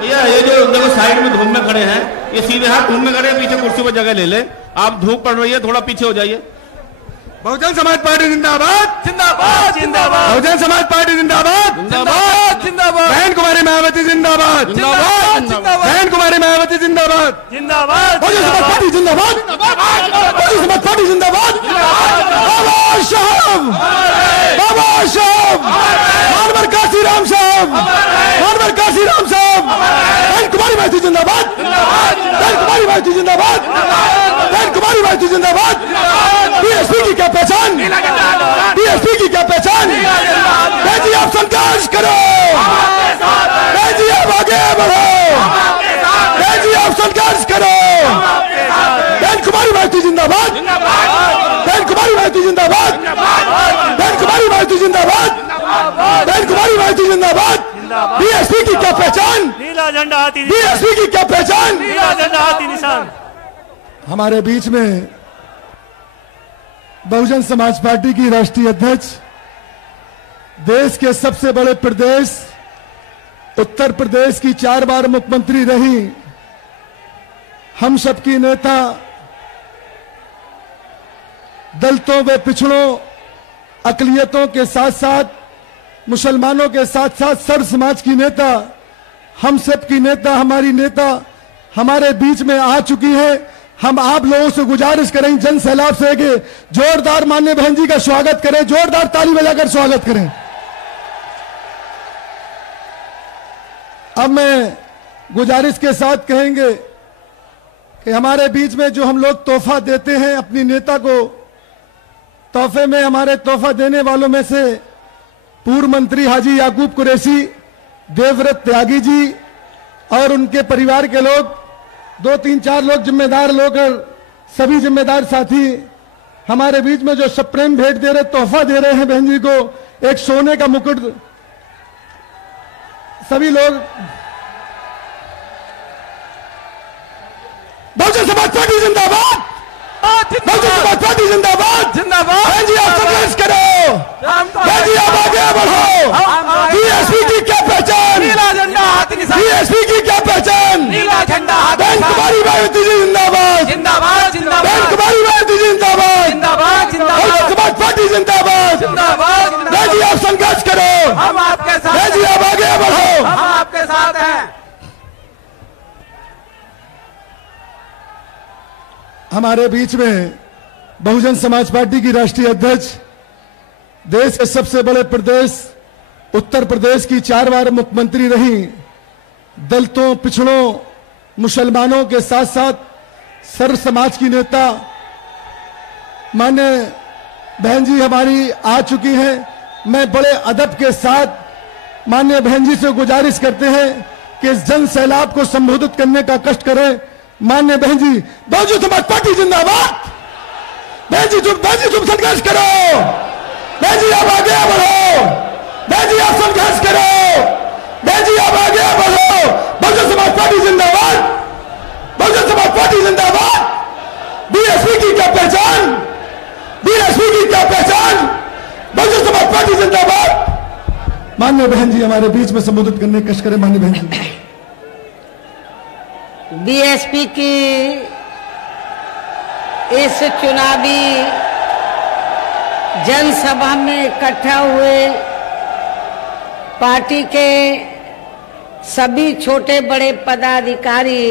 भैया ये जो देखो साइड में धूप में खड़े हैं, ये सीधे हाथ धूप में खड़े हैं, पीछे कुर्सी पर जगह ले ले। आप धूप पड़ रही है, थोड़ा पीछे हो जाइए। बहुजन समाज पार्टी जिंदाबाद जिंदाबाद जिंदाबाद। बहुजन समाज पार्टी जिंदाबाद जिंदाबाद जिंदाबाद। बहन कुमारी मायावती जिंदाबाद जिंदाबाद जिंदाबाद। बहन कुमारी मायावती जिंदाबाद जिंदाबाद बहुजन समाज पार्टी जिंदाबाद बहुजन समाज पार्टी जिंदाबाद। बाबा साहब बाबा साहब मानवर काशीराम साहब मानवर काशीराम साहब बहन कुमारी मायावती जिंदाबाद बहन कुमारी मायावती जिंदाबाद बहन कुमारी मायावती जिंदाबाद। बीएसपी की क्या पहचान बीएसपी की क्या पहचान। जी आप संघर्ष करो जी आप आगे बढ़ो जी आप संघर्ष करो। बहन कुमारी मायावती जिंदाबाद बहन कुमारी मायावती जिंदाबाद बहन कुमारी मायावती जिंदाबाद बहन कुमारी मायावती जिंदाबाद। बीएसपी की क्या पहचान नीला झंडा हाथी बीएसपी की क्या पहचान नीला झंडा हाथी निशान। हमारे बीच में बहुजन समाज पार्टी की राष्ट्रीय अध्यक्ष, देश के सबसे बड़े प्रदेश उत्तर प्रदेश की 4 बार मुख्यमंत्री रही, हम सबकी नेता, दलितों व पिछड़ों अकलियतों के साथ साथ मुसलमानों के साथ साथ सर्व समाज की नेता, हम सबकी नेता, हमारी नेता हमारे बीच में आ चुकी है। हम आप लोगों से गुजारिश करें जन सैलाब से कि जोरदार माननीय बहन जी का स्वागत करें, जोरदार ताली बजाकर स्वागत करें। अब मैं गुजारिश के साथ कहेंगे कि हमारे बीच में जो हम लोग तोहफा देते हैं अपनी नेता को, तोहफे में हमारे तोहफा देने वालों में से पूर्व मंत्री हाजी याकूब कुरैशी, देवव्रत त्यागी जी और उनके परिवार के लोग, 2-3-4 लोग जिम्मेदार लोग और सभी जिम्मेदार साथी हमारे बीच में जो सप्रेम भेंट दे रहे, तोहफा दे रहे हैं बहन जी को, एक सोने का मुकुट। सभी लोग बहुजन समाज पार्टी जिंदाबाद बहुजन समाज पार्टी जिंदाबाद जिंदाबाद। बहन जी आप संघर्ष करो बहन जी आप आगे बढ़ो। बीएसपी की क्या पहचान नीला झंडा हाथी निशान। बीएसपी की क्या पहचान नीला झंडा हाथी बहन कुमारी मायावती जी जिंदाबाद जिंदाबाद जिंदाबाद। बहन कुमारी मायावती जी जिंदाबाद जिंदाबाद जिंदाबाद। बहुजन समाज पार्टी जिंदाबाद जिंदाबाद बहन जी आप संघर्ष करो हम आपके साथ बहन जी आप आगे बढ़ो। हम आपके साथ हैं। हमारे बीच में बहुजन समाज पार्टी की राष्ट्रीय अध्यक्ष, देश के सबसे बड़े प्रदेश उत्तर प्रदेश की 4 बार मुख्यमंत्री रही, दलितों पिछड़ों मुसलमानों के साथ साथ सर्व समाज की नेता माननीय बहन जी हमारी आ चुकी हैं। मैं बड़े अदब के साथ माननीय बहन जी से गुजारिश करते हैं कि इस जन सैलाब को संबोधित करने का कष्ट करें। माननीय बहन जी, बहुजन समाज पार्टी जिंदाबाद। बहन जी तुम संघर्ष करो बहन जी आप आगे बढ़ो बहन जी आप संघर्ष करो बहन जी आप आगे बढ़ो। बहुजन समाज पार्टी जिंदाबाद बहुजन समाज पार्टी जिंदाबाद। बीएसपी की क्या पहचान बीएसपी की क्या पहचान बहुजन समाज पार्टी जिंदाबाद। माननीय बहन जी हमारे बीच में संबोधित करने का कष्ट करें। माननीय बहन जी, बीएसपी की इस चुनावी जनसभा में इकट्ठा हुए पार्टी के सभी छोटे बड़े पदाधिकारी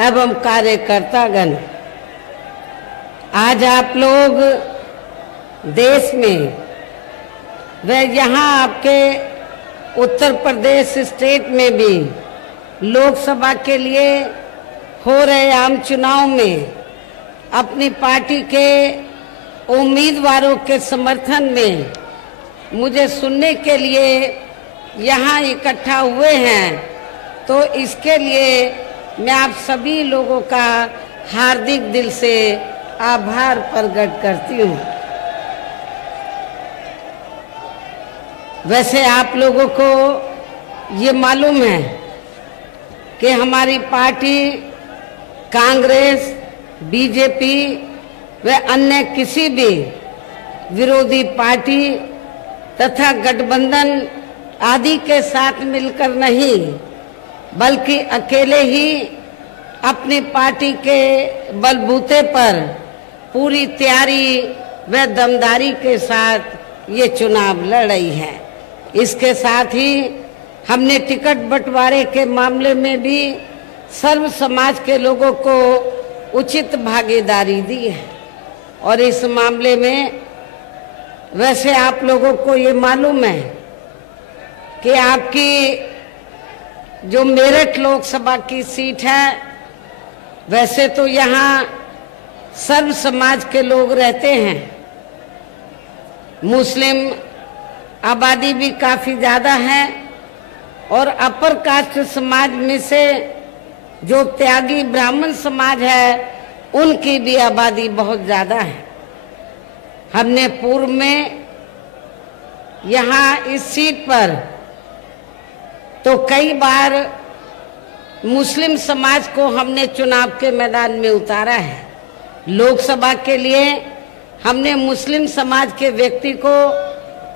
एवं कार्यकर्तागण, आज आप लोग देश में व यहाँ आपके उत्तर प्रदेश स्टेट में भी लोकसभा के लिए हो रहे आम चुनाव में अपनी पार्टी के उम्मीदवारों के समर्थन में मुझे सुनने के लिए यहाँ इकट्ठा हुए हैं, तो इसके लिए मैं आप सभी लोगों का हार्दिक दिल से आभार प्रकट करती हूँ। वैसे आप लोगों को ये मालूम है कि हमारी पार्टी कांग्रेस, बीजेपी व अन्य किसी भी विरोधी पार्टी तथा गठबंधन आदि के साथ मिलकर नहीं, बल्कि अकेले ही अपनी पार्टी के बलबूते पर पूरी तैयारी व दमदारी के साथ ये चुनाव लड़ रही है। इसके साथ ही हमने टिकट बंटवारे के मामले में भी सर्व समाज के लोगों को उचित भागीदारी दी है। और इस मामले में वैसे आप लोगों को ये मालूम है कि आपकी जो मेरठ लोकसभा की सीट है, वैसे तो यहाँ सर्व समाज के लोग रहते हैं, मुस्लिम आबादी भी काफी ज्यादा है और अपर कास्ट समाज में से जो त्यागी ब्राह्मण समाज है उनकी भी आबादी बहुत ज्यादा है। हमने पूर्व में यहाँ इस सीट पर तो कई बार मुस्लिम समाज को हमने चुनाव के मैदान में उतारा है। लोकसभा के लिए हमने मुस्लिम समाज के व्यक्ति को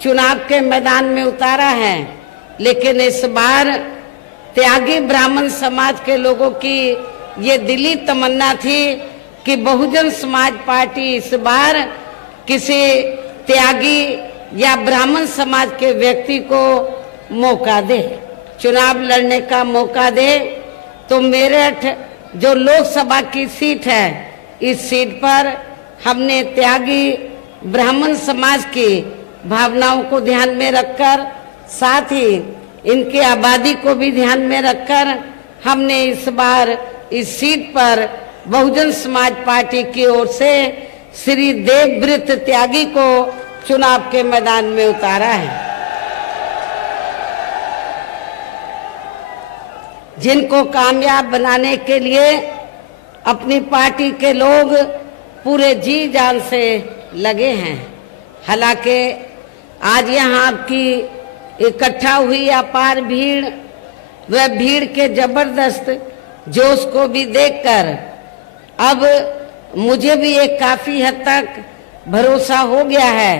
चुनाव के मैदान में उतारा है, लेकिन इस बार त्यागी ब्राह्मण समाज के लोगों की ये दिली तमन्ना थी कि बहुजन समाज पार्टी इस बार किसी त्यागी या ब्राह्मण समाज के व्यक्ति को मौका दे, चुनाव लड़ने का मौका दे। तो मेरठ जो लोकसभा की सीट है, इस सीट पर हमने त्यागी ब्राह्मण समाज की भावनाओं को ध्यान में रखकर, साथ ही इनकी आबादी को भी ध्यान में रखकर हमने इस बार इस सीट पर बहुजन समाज पार्टी की ओर से श्री देवव्रत त्यागी को चुनाव के मैदान में उतारा है, जिनको कामयाब बनाने के लिए अपनी पार्टी के लोग पूरे जी जान से लगे हैं। हालांकि आज यहाँ आपकी इकट्ठा हुई अपार भीड़, वह भीड़ के जबरदस्त जोश को भी देखकर अब मुझे भी एक काफी हद तक भरोसा हो गया है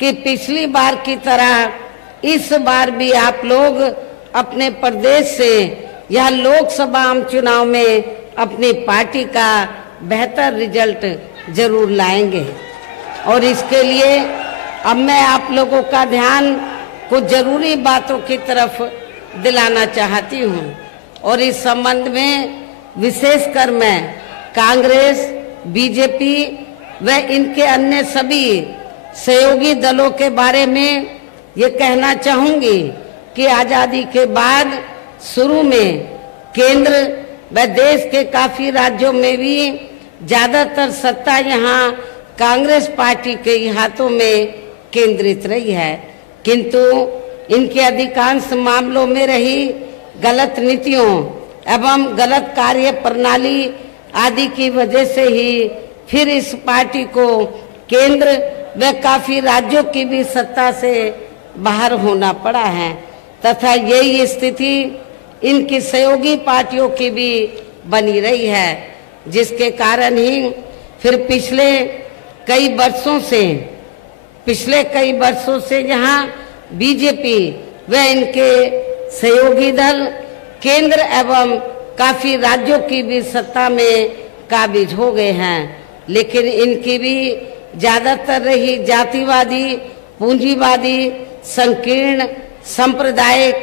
कि पिछली बार की तरह इस बार भी आप लोग अपने प्रदेश से यह लोकसभा आम चुनाव में अपनी पार्टी का बेहतर रिजल्ट जरूर लाएंगे। और इसके लिए अब मैं आप लोगों का ध्यान कुछ जरूरी बातों की तरफ दिलाना चाहती हूँ और इस संबंध में विशेषकर मैं कांग्रेस, बीजेपी व इनके अन्य सभी सहयोगी दलों के बारे में ये कहना चाहूंगी कि आजादी के बाद शुरू में केंद्र व देश के काफी राज्यों में भी ज्यादातर सत्ता यहाँ कांग्रेस पार्टी के हाथों में केंद्रित रही है, किंतु इनके अधिकांश मामलों में रही गलत नीतियों एवं गलत कार्य प्रणाली आदि की वजह से ही फिर इस पार्टी को केंद्र व काफी राज्यों की भी सत्ता से बाहर होना पड़ा है तथा यही स्थिति इनकी सहयोगी पार्टियों की भी बनी रही है, जिसके कारण ही फिर पिछले कई वर्षों से यहाँ बीजेपी व इनके सहयोगी दल केंद्र एवं काफी राज्यों की भी सत्ता में काबिज हो गए हैं, लेकिन इनकी भी ज्यादातर रही जातिवादी, पूंजीवादी, संकीर्ण, सांप्रदायिक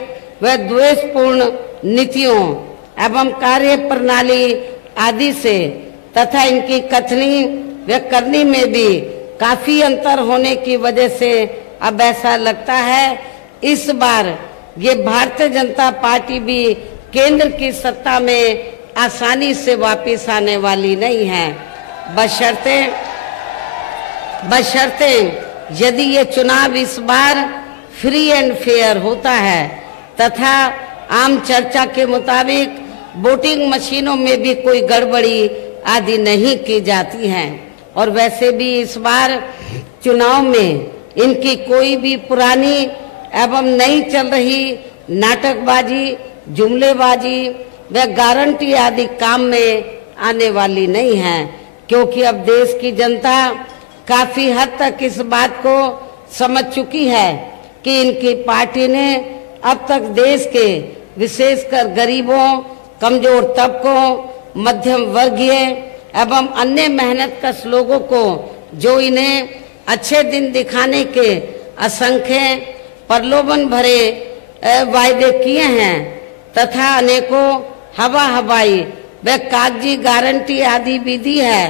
व द्वेषपूर्ण नीतियों एवं कार्य प्रणाली आदि से तथा इनकी कथनी व करनी में भी काफी अंतर होने की वजह से अब ऐसा लगता है इस बार ये भारतीय जनता पार्टी भी केंद्र की सत्ता में आसानी से वापस आने वाली नहीं है, बशर्ते यदि ये चुनाव इस बार फ्री एंड फेयर होता है तथा आम चर्चा के मुताबिक वोटिंग मशीनों में भी कोई गड़बड़ी आदि नहीं की जाती है। और वैसे भी इस बार चुनाव में इनकी कोई भी पुरानी एवं नई चल रही नाटकबाजी, जुमलेबाजी व गारंटी आदि काम में आने वाली नहीं है, क्योंकि अब देश की जनता काफी हद तक इस बात को समझ चुकी है कि इनकी पार्टी ने अब तक देश के विशेषकर गरीबों, कमजोर तबकों, मध्यम वर्गीय एवं अन्य मेहनतकश लोगों को जो इन्हें अच्छे दिन दिखाने के असंख्य प्रलोभन भरे वायदे किए हैं तथा अनेकों हवाई व कागजी गारंटी आदि भी दी है,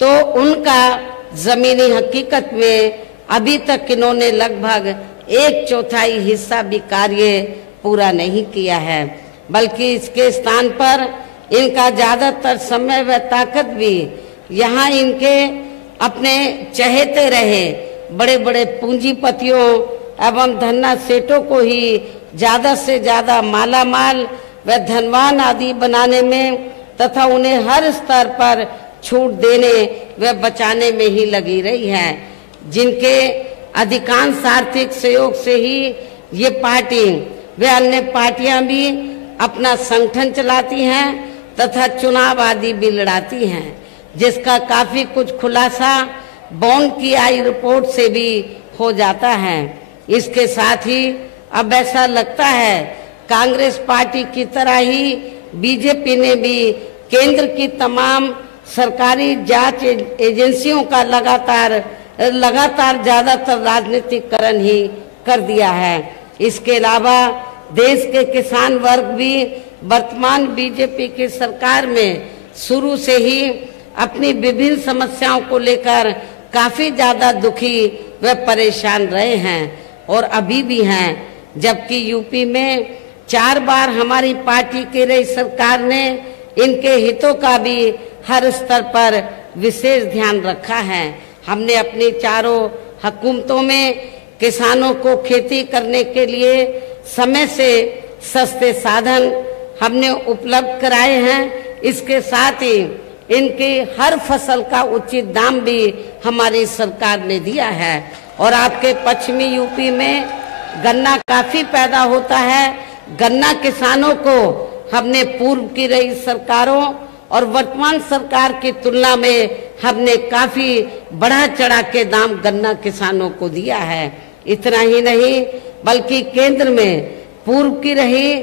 तो उनका जमीनी हकीकत में अभी तक इन्होंने लगभग 1/4 हिस्सा भी कार्य पूरा नहीं किया है, बल्कि इसके स्थान पर इनका ज्यादातर समय व ताकत भी यहाँ इनके अपने चहेते रहे बड़े बड़े पूंजीपतियों एवं धन्ना सेठों को ही ज्यादा से ज्यादा मालामाल व धनवान आदि बनाने में तथा उन्हें हर स्तर पर छूट देने व बचाने में ही लगी रही है, जिनके अधिकांश आर्थिक सहयोग से ही ये पार्टी व अन्य पार्टियां भी अपना संगठन चलाती हैं तथा चुनाव आदि भी लड़ाती हैं, जिसका काफी कुछ खुलासा बॉन्ड की आई रिपोर्ट से भी हो जाता है। इसके साथ ही अब ऐसा लगता है कांग्रेस पार्टी की तरह ही बीजेपी ने भी केंद्र की तमाम सरकारी जांच एजेंसियों का लगातार ज्यादातर राजनीतिकरण ही कर दिया है। इसके अलावा देश के किसान वर्ग भी वर्तमान बीजेपी की सरकार में शुरू से ही अपनी विभिन्न समस्याओं को लेकर काफी ज्यादा दुखी व परेशान रहे हैं और अभी भी हैं, जबकि यूपी में 4 बार हमारी पार्टी की रही सरकार ने इनके हितों का भी हर स्तर पर विशेष ध्यान रखा है। हमने अपनी चारों हुकूमतों में किसानों को खेती करने के लिए समय से सस्ते साधन हमने उपलब्ध कराए हैं। इसके साथ ही इनकी हर फसल का उचित दाम भी हमारी सरकार ने दिया है और आपके पश्चिमी यूपी में गन्ना काफी पैदा होता है। गन्ना किसानों को हमने पूर्व की रही सरकारों और वर्तमान सरकार की तुलना में हमने काफी बढ़ा चढ़ा के दाम गन्ना किसानों को दिया है। इतना ही नहीं बल्कि केंद्र में पूर्व की रही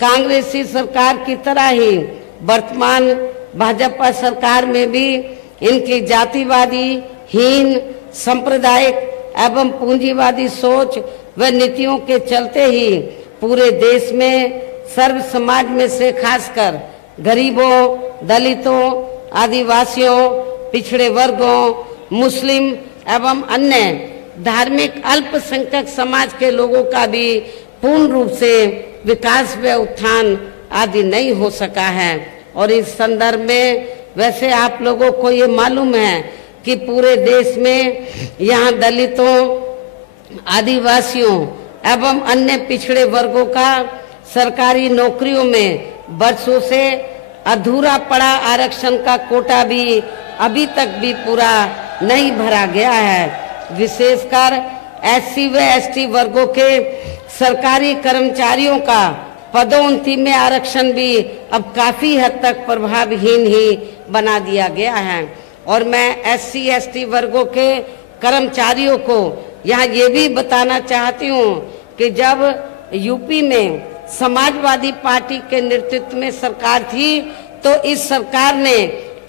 कांग्रेसी सरकार की तरह ही वर्तमान भाजपा सरकार में भी इनकी जातिवादी, हीन, सांप्रदायिक एवं पूंजीवादी सोच व नीतियों के चलते ही पूरे देश में सर्व समाज में से खासकर गरीबों, दलितों, आदिवासियों, पिछड़े वर्गों, मुस्लिम एवं अन्य धार्मिक अल्पसंख्यक समाज के लोगों का भी पूर्ण रूप से विकास व उत्थान आदि नहीं हो सका है। और इस संदर्भ में वैसे आप लोगों को ये मालूम है कि पूरे देश में यहाँ दलितों, आदिवासियों एवं अन्य पिछड़े वर्गों का सरकारी नौकरियों में वर्षों से अधूरा पड़ा आरक्षण का कोटा भी अभी तक भी पूरा नहीं भरा गया है। विशेषकर एससी व एसटी वर्गों के सरकारी कर्मचारियों का पदोन्नति में आरक्षण भी अब काफी हद तक प्रभावहीन ही बना दिया गया है। और मैं एससी एसटी वर्गों के कर्मचारियों को यहाँ ये भी बताना चाहती हूँ कि जब यूपी में समाजवादी पार्टी के नेतृत्व में सरकार थी तो इस सरकार ने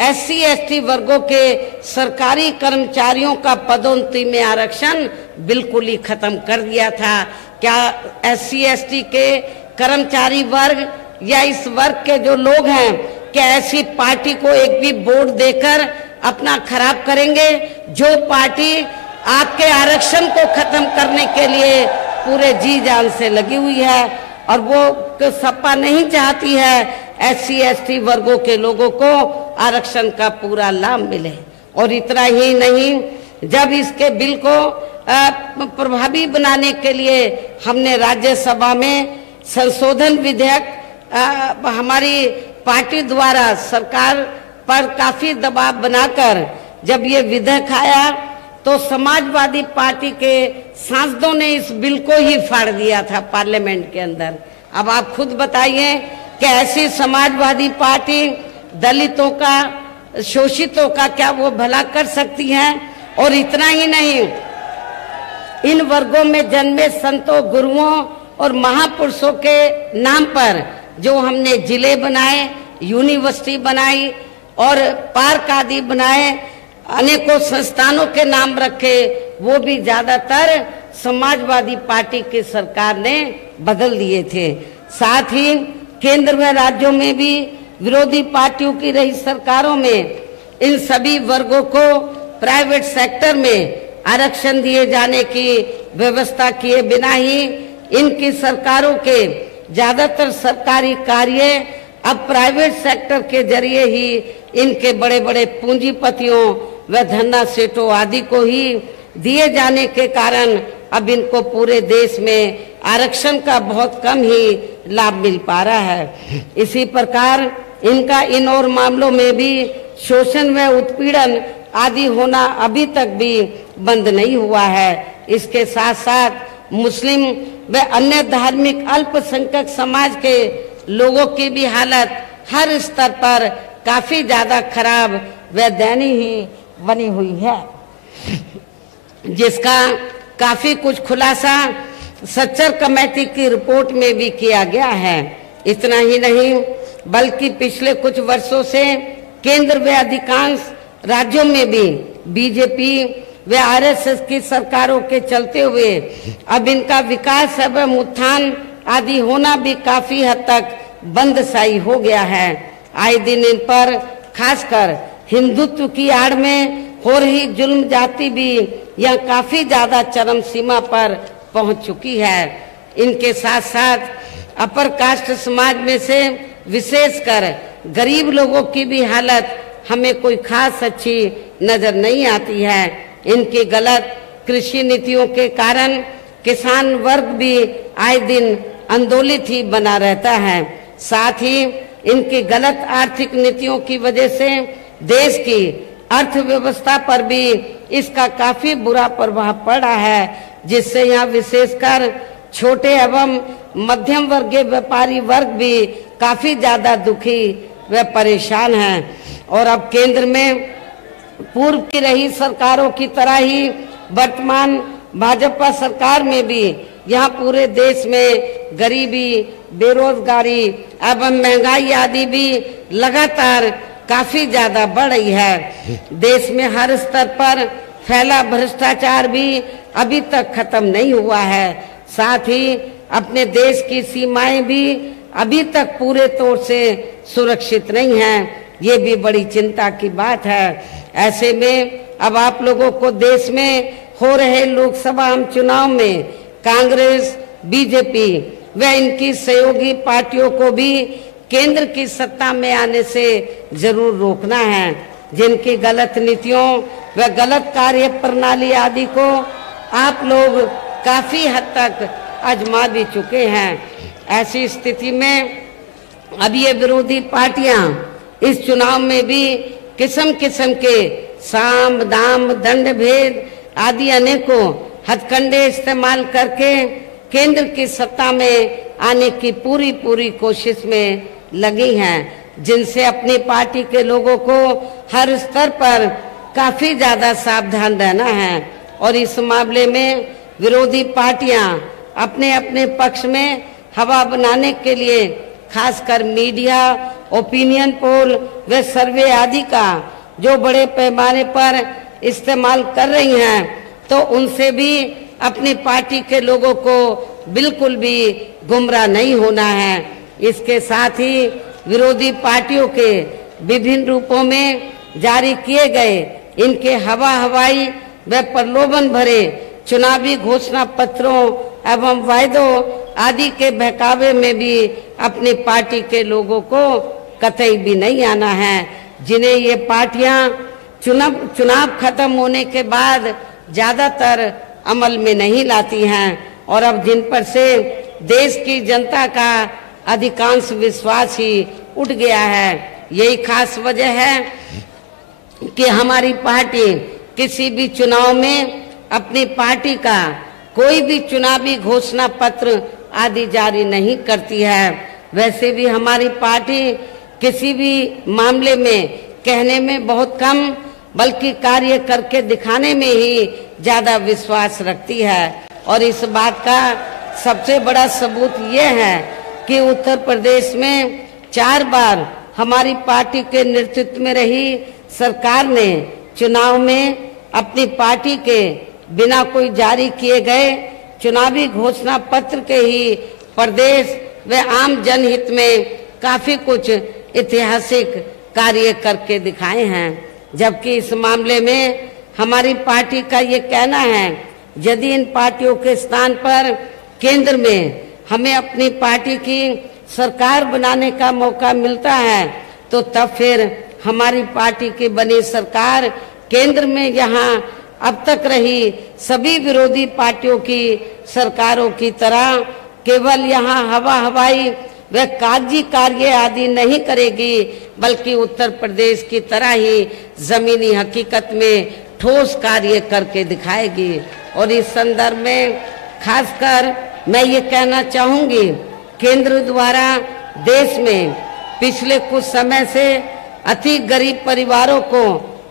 एससी एसटी वर्गों के सरकारी कर्मचारियों का पदोन्नति में आरक्षण बिल्कुल ही खत्म कर दिया था। क्या एससी एसटी के कर्मचारी वर्ग या इस वर्ग के जो लोग हैं क्या ऐसी पार्टी को एक भी वोट देकर अपना खराब करेंगे जो पार्टी आपके आरक्षण को खत्म करने के लिए पूरे जी जान से लगी हुई है और वो सपा नहीं चाहती है एससी एसटी वर्गों के लोगों को आरक्षण का पूरा लाभ मिले। और इतना ही नहीं, जब इसके बिल को प्रभावी बनाने के लिए हमने राज्यसभा में संशोधन विधेयक हमारी पार्टी द्वारा सरकार पर काफी दबाव बनाकर जब ये विधेयक आया तो समाजवादी पार्टी के सांसदों ने इस बिल को ही फाड़ दिया था पार्लियामेंट के अंदर। अब आप खुद बताइए कि ऐसी समाजवादी पार्टी दलितों का, शोषितों का क्या वो भला कर सकती है? और इतना ही नहीं, इन वर्गों में जन्मे संतों, गुरुओं और महापुरुषों के नाम पर जो हमने जिले बनाए, यूनिवर्सिटी बनाई और पार्क आदि बनाए, अनेकों संस्थानों के नाम रखे, वो भी ज्यादातर समाजवादी पार्टी की सरकार ने बदल दिए थे। साथ ही केंद्र व राज्यों में भी विरोधी पार्टियों की रही सरकारों में इन सभी वर्गों को प्राइवेट सेक्टर में आरक्षण दिए जाने की व्यवस्था किए बिना ही इनकी सरकारों के ज्यादातर सरकारी कार्य अब प्राइवेट सेक्टर के जरिए ही इनके बड़े बड़े पूंजीपतियों व धन्ना सेठों आदि को ही दिए जाने के कारण अब इनको पूरे देश में आरक्षण का बहुत कम ही लाभ मिल पा रहा है। इसी प्रकार इनका इन और मामलों में भी शोषण व उत्पीड़न आदि होना अभी तक भी बंद नहीं हुआ है। इसके साथ साथ मुस्लिम व अन्य धार्मिक अल्पसंख्यक समाज के लोगों की भी हालत हर स्तर पर काफी ज्यादा खराब व दयनीय ही बनी हुई है, जिसका काफी कुछ खुलासा सच्चर कमेटी की रिपोर्ट में भी किया गया है। इतना ही नहीं बल्कि पिछले कुछ वर्षों से केंद्र व अधिकांश राज्यों में भी बीजेपी व आरएसएस की सरकारों के चलते हुए अब इनका विकास एवं उत्थान आदि होना भी काफी हद तक बंदशाई हो गया है। आए दिन इन पर खासकर हिंदुत्व की आड़ में हो रही जुल्म जाति भी यह काफी ज्यादा चरम सीमा पर पहुंच चुकी है। इनके साथ साथ अपर कास्ट समाज में से विशेषकर गरीब लोगों की भी हालत हमें कोई खास अच्छी नजर नहीं आती है। इनकी गलत कृषि नीतियों के कारण किसान वर्ग भी आए दिन आंदोलित ही बना रहता है। साथ ही इनकी गलत आर्थिक नीतियों की वजह से देश की अर्थव्यवस्था पर भी इसका काफी बुरा प्रभाव पड़ा है, जिससे यहाँ विशेषकर छोटे एवं मध्यम वर्गीय व्यापारी वर्ग भी काफी ज्यादा दुखी व परेशान हैं। और अब केंद्र में पूर्व की रही सरकारों की तरह ही वर्तमान भाजपा सरकार में भी यहाँ पूरे देश में गरीबी, बेरोजगारी एवं महंगाई आदि भी लगातार काफी ज्यादा बढ़ रही है। देश में हर स्तर पर फैला भ्रष्टाचार भी अभी तक खत्म नहीं हुआ है। साथ ही अपने देश की सीमाएं भी अभी तक पूरे तौर से सुरक्षित नहीं हैं। ये भी बड़ी चिंता की बात है। ऐसे में अब आप लोगों को देश में हो रहे लोकसभा चुनाव में कांग्रेस, बीजेपी व इनकी सहयोगी पार्टियों को भी केंद्र की सत्ता में आने से जरूर रोकना है, जिनकी गलत नीतियों व गलत कार्य प्रणाली आदि को आप लोग काफी हद तक आजमा भी चुके हैं। ऐसी स्थिति में अब ये विरोधी पार्टियां इस चुनाव में भी किस्म किस्म के साम दाम दंड भेद आदि अनेकों हथकंडे इस्तेमाल करके केंद्र की सत्ता में आने की पूरी कोशिश में लगी हैं, जिनसे अपनी पार्टी के लोगों को हर स्तर पर काफी ज्यादा सावधान रहना है। और इस मामले में विरोधी पार्टियां अपने अपने पक्ष में हवा बनाने के लिए खासकर मीडिया, ओपिनियन पोल व सर्वे आदि का जो बड़े पैमाने पर इस्तेमाल कर रही हैं, तो उनसे भी अपनी पार्टी के लोगों को बिल्कुल भी गुमराह नहीं होना है। इसके साथ ही विरोधी पार्टियों के विभिन्न रूपों में जारी किए गए इनके हवाई व प्रलोभन भरे चुनावी घोषणा पत्रों एवं वायदों आदि के बहकावे में भी अपनी पार्टी के लोगों को कतई भी नहीं आना है, जिन्हें ये पार्टियां चुनाव खत्म होने के बाद ज्यादातर अमल में नहीं लाती हैं और अब जिन पर से देश की जनता का अधिकांश विश्वास ही उठ गया है। यही खास वजह है कि हमारी पार्टी किसी भी चुनाव में अपनी पार्टी का कोई भी चुनावी घोषणा पत्र आदि जारी नहीं करती है। वैसे भी हमारी पार्टी किसी भी मामले में कहने में बहुत कम बल्कि कार्य करके दिखाने में ही ज्यादा विश्वास रखती है और इस बात का सबसे बड़ा सबूत ये है कि उत्तर प्रदेश में 4 बार हमारी पार्टी के नेतृत्व में रही सरकार ने चुनाव में अपनी पार्टी के बिना कोई जारी किए गए चुनावी घोषणा पत्र के ही प्रदेश व आम जनहित में काफी कुछ ऐतिहासिक कार्य करके दिखाए हैं। जबकि इस मामले में हमारी पार्टी का ये कहना है, यदि इन पार्टियों के स्थान पर केंद्र में हमें अपनी पार्टी की सरकार बनाने का मौका मिलता है तो तब फिर हमारी पार्टी की बनी सरकार केंद्र में यहाँ अब तक रही सभी विरोधी पार्टियों की सरकारों की तरह केवल यहाँ हवाई व कागजी कार्य आदि नहीं करेगी, बल्कि उत्तर प्रदेश की तरह ही जमीनी हकीकत में ठोस कार्य करके दिखाएगी। और इस संदर्भ में खासकर मैं ये कहना चाहूंगी, केंद्र द्वारा देश में पिछले कुछ समय से अति गरीब परिवारों को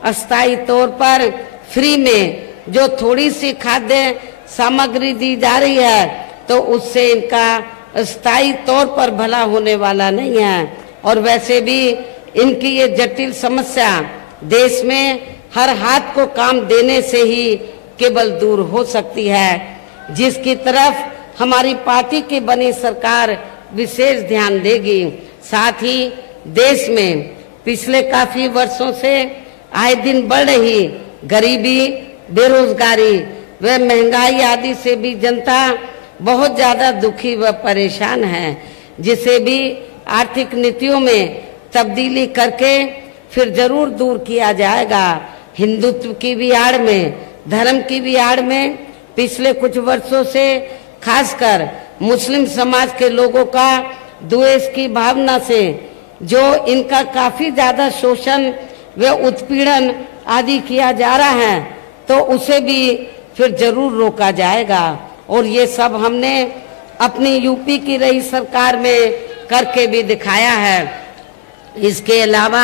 अस्थायी तौर पर फ्री में जो थोड़ी सी खाद्य सामग्री दी जा रही है, तो उससे इनका स्थायी तौर पर भला होने वाला नहीं है। और वैसे भी इनकी ये जटिल समस्या देश में हर हाथ को काम देने से ही केवल दूर हो सकती है, जिसकी तरफ हमारी पार्टी की बनी सरकार विशेष ध्यान देगी। साथ ही देश में पिछले काफी वर्षों से आए दिन बढ़ रही गरीबी, बेरोजगारी व महंगाई आदि से भी जनता बहुत ज्यादा दुखी व परेशान है, जिसे भी आर्थिक नीतियों में तब्दीली करके फिर जरूर दूर किया जाएगा। हिंदुत्व की भी आड़ में, धर्म की भी आड़ में पिछले कुछ वर्षों से खासकर मुस्लिम समाज के लोगों का द्वेष की भावना से जो इनका काफी ज्यादा शोषण व उत्पीड़न आदि किया जा रहा है, तो उसे भी फिर जरूर रोका जाएगा। और ये सब हमने अपनी यूपी की रही सरकार में करके भी दिखाया है। इसके अलावा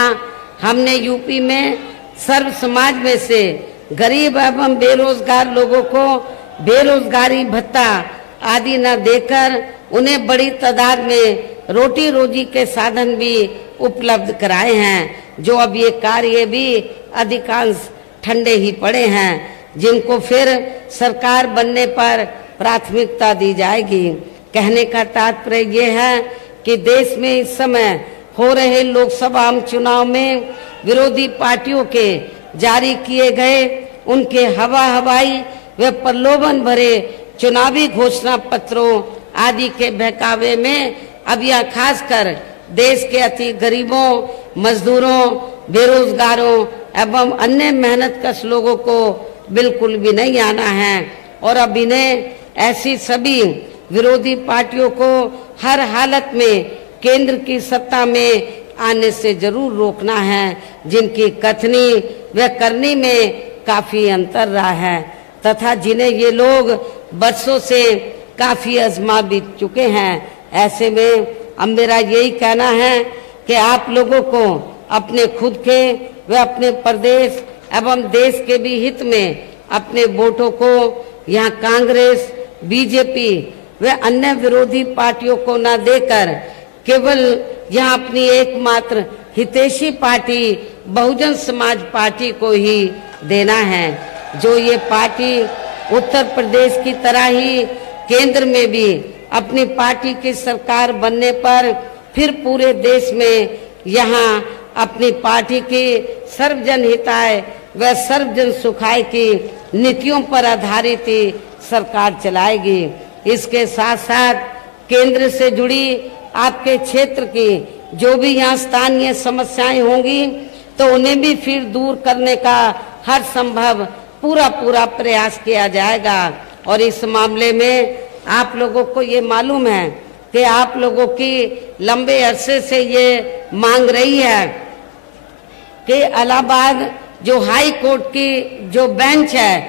हमने यूपी में सर्व समाज में से गरीब एवं बेरोजगार लोगों को बेरोजगारी भत्ता आदि न देकर उन्हें बड़ी तादाद में रोटी रोजी के साधन भी उपलब्ध कराए हैं, जो अब ये कार्य भी अधिकांश ठंडे ही पड़े हैं, जिनको फिर सरकार बनने पर प्राथमिकता दी जाएगी। कहने का तात्पर्य ये है कि देश में इस समय हो रहे लोकसभा आम चुनाव में विरोधी पार्टियों के जारी किए गए उनके हवाई व प्रलोभन भरे चुनावी घोषणा पत्रों आदि के बहकावे में अब यह खासकर देश के अति गरीबों, मजदूरों, बेरोजगारों एवं अन्य मेहनतकश लोगों को बिल्कुल भी नहीं आना है। और अब इन्हें ऐसी सभी विरोधी पार्टियों को हर हालत में केंद्र की सत्ता में आने से जरूर रोकना है, जिनकी कथनी व करनी में काफी अंतर रहा है तथा जिन्हें ये लोग बरसों से काफी आजमा भी चुके हैं। ऐसे में अब मेरा यही कहना है कि आप लोगों को अपने खुद के व अपने प्रदेश एवं देश के भी हित में अपने वोटों को यहाँ कांग्रेस, बीजेपी व अन्य विरोधी पार्टियों को न देकर केवल यहाँ अपनी एकमात्र हितैषी पार्टी बहुजन समाज पार्टी को ही देना है, जो ये पार्टी उत्तर प्रदेश की तरह ही केंद्र में भी अपनी पार्टी की सरकार बनने पर फिर पूरे देश में यहाँ अपनी पार्टी की सर्वजन हिताय व सर्वजन सुखाय की नीतियों पर आधारित ही सरकार चलाएगी। इसके साथ साथ केंद्र से जुड़ी आपके क्षेत्र की जो भी यहाँ स्थानीय समस्याएं होंगी, तो उन्हें भी फिर दूर करने का हर संभव पूरा प्रयास किया जाएगा। और इस मामले में आप लोगों को ये मालूम है कि आप लोगों की लंबे अरसे से ये मांग रही है कि इलाहाबाद जो हाई कोर्ट की जो बेंच है,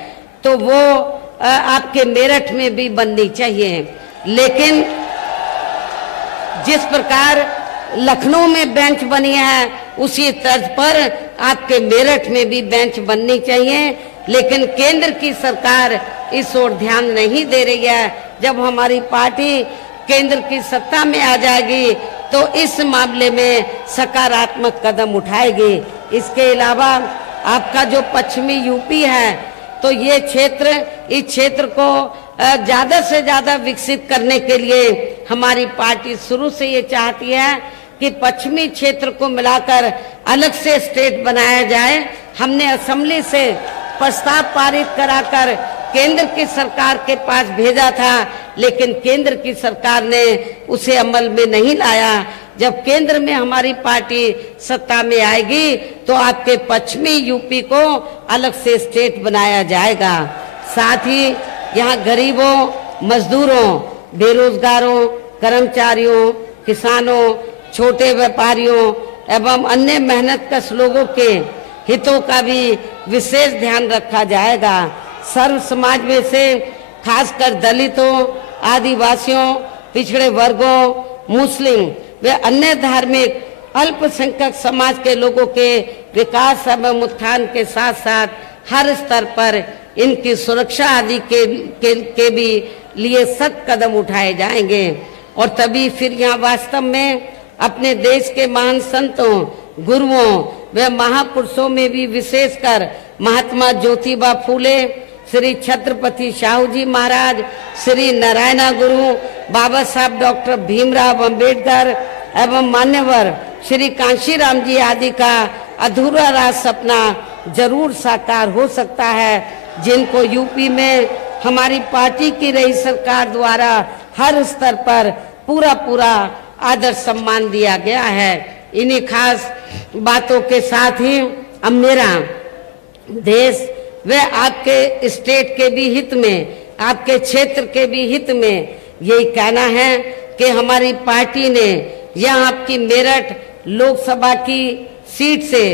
तो वो आपके मेरठ में भी बननी चाहिए। लेकिन जिस प्रकार लखनऊ में बेंच बनी है, उसी तर्ज पर आपके मेरठ में भी बेंच बननी चाहिए। लेकिन केंद्र की सरकार इस ओर ध्यान नहीं दे रही है, जब हमारी पार्टी केंद्र की सत्ता में आ जाएगी तो इस मामले में सकारात्मक कदम उठाएगी। इसके अलावा आपका जो पश्चिमी यूपी है, तो ये क्षेत्र, इस क्षेत्र को ज्यादा से ज्यादा विकसित करने के लिए हमारी पार्टी शुरू से ये चाहती है कि पश्चिमी क्षेत्र को मिलाकर अलग से स्टेट बनाया जाए। हमने असेंबली से प्रस्ताव पारित कराकर केंद्र की सरकार के पास भेजा था, लेकिन केंद्र की सरकार ने उसे अमल में नहीं लाया। जब केंद्र में हमारी पार्टी सत्ता में आएगी तो आपके पश्चिमी यूपी को अलग से स्टेट बनाया जाएगा। साथ ही यहाँ गरीबों, मजदूरों, बेरोजगारों, कर्मचारियों, किसानों, छोटे व्यापारियों एवं अन्य मेहनतकश लोगों के हितों का भी विशेष ध्यान रखा जाएगा। सर्व समाज में से खासकर दलितों, आदिवासियों, पिछड़े वर्गों, मुस्लिम व अन्य धार्मिक अल्पसंख्यक समाज के लोगों के विकास एवं उत्थान के साथ साथ हर स्तर पर इनकी सुरक्षा आदि के भी लिए सख्त कदम उठाए जाएंगे। और तभी फिर यहाँ वास्तव में अपने देश के महान संतों, गुरुओं व महापुरुषों में भी विशेषकर महात्मा ज्योतिबा फूले, श्री छत्रपति शाहू जी महाराज, श्री नारायणा गुरु, बाबा साहब डॉक्टर भीमराव अंबेडकर एवं मान्यवर श्री कांशीराम जी आदि का अधूरा राज सपना जरूर साकार हो सकता है, जिनको यूपी में हमारी पार्टी की रही सरकार द्वारा हर स्तर पर पूरा आदर सम्मान दिया गया है। इन्हीं खास बातों के साथ ही अब मेरा देश व आपके स्टेट के भी हित में, आपके क्षेत्र के भी हित में यही कहना है कि हमारी पार्टी ने यह आपकी मेरठ लोकसभा की सीट से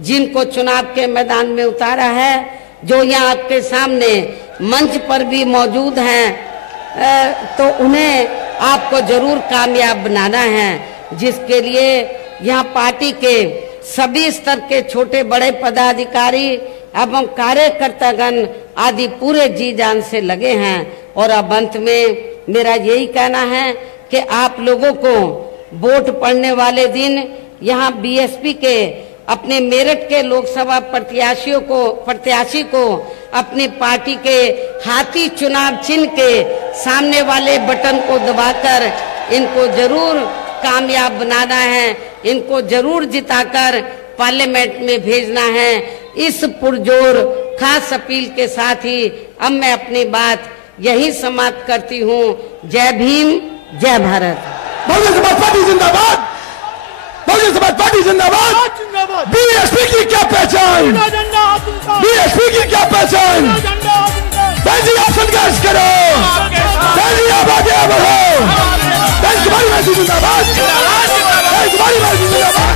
जिनको चुनाव के मैदान में उतारा है, जो यहाँ आपके सामने मंच पर भी मौजूद हैं, तो उन्हें आपको जरूर कामयाब बनाना है, जिसके लिए यहाँ पार्टी के सभी स्तर के छोटे बड़े पदाधिकारी एवं कार्यकर्तागण आदि पूरे जी जान से लगे हैं। और अब अंत में मेरा यही कहना है कि आप लोगों को वोट पड़ने वाले दिन यहाँ बीएसपी के अपने मेरठ के लोकसभा प्रत्याशी को अपनी पार्टी के हाथी चुनाव चिन्ह के सामने वाले बटन को दबाकर इनको जरूर कामयाब बनाना है, इनको जरूर जिताकर पार्लियामेंट में भेजना है। इस पुरजोर खास अपील के साथ ही अब मैं अपनी बात यही समाप्त करती हूँ। जय भीम, जय भारत। बहुजन समाज पार्टी जिंदाबाद, बहुजन समाज पार्टी जिंदाबाद। बीएसपी की क्या पहचान, बीएसपी की क्या पहचान। बहन जी आप संघर्ष करो, बहन जी आप आगे बढ़ो। बहन तुम्हारी पार्टी जिंदाबाद, बहन तुम्हारी पार्टी जिंदाबाद।